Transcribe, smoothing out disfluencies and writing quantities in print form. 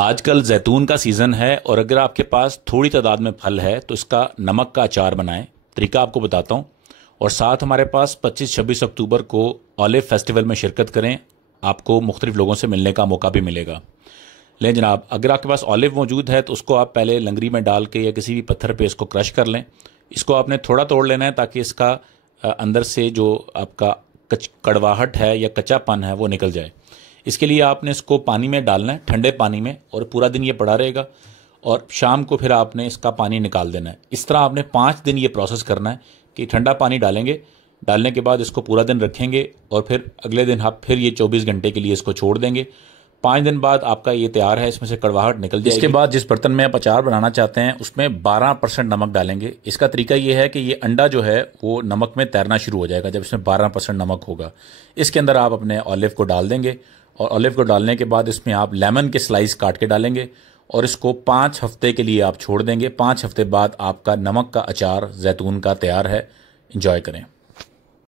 आजकल जैतून का सीज़न है और अगर आपके पास थोड़ी तादाद में फल है तो इसका नमक का अचार बनाएं। तरीका आपको बताता हूँ। और साथ हमारे पास 25-26 अक्टूबर को ऑलिव फेस्टिवल में शिरकत करें। आपको मुख्तलिफ लोगों से मिलने का मौका भी मिलेगा। लें जनाब, अगर आपके पास ऑलिव मौजूद है तो उसको आप पहले लंगरी में डाल के या किसी भी पत्थर पे इसको क्रश कर लें। इसको आपने थोड़ा तोड़ लेना है ताकि इसका अंदर से जो आपका कड़वाहट है या कच्चापन है वो निकल जाए। इसके लिए आपने इसको पानी में डालना है, ठंडे पानी में, और पूरा दिन ये पड़ा रहेगा और शाम को फिर आपने इसका पानी निकाल देना है। इस तरह आपने 5 दिन ये प्रोसेस करना है कि ठंडा पानी डालेंगे, डालने के बाद इसको पूरा दिन रखेंगे और फिर अगले दिन आप फिर ये 24 घंटे के लिए इसको छोड़ देंगे। 5 दिन बाद आपका ये तैयार है, इसमें से कड़वाहट निकल जाएगी। इसके बाद जिस बर्तन में आप अचार बनाना चाहते हैं उसमें 12% नमक डालेंगे। इसका तरीका ये है कि ये अंडा जो है वो नमक में तैरना शुरू हो जाएगा जब इसमें 12% नमक होगा। इसके अंदर आप अपने ऑलिव को डाल देंगे और ऑलिव को डालने के बाद इसमें आप लेमन के स्लाइस काट के डालेंगे और इसको 5 हफ्ते के लिए आप छोड़ देंगे। 5 हफ्ते बाद आपका नमक का अचार जैतून का तैयार है। एंजॉय करें।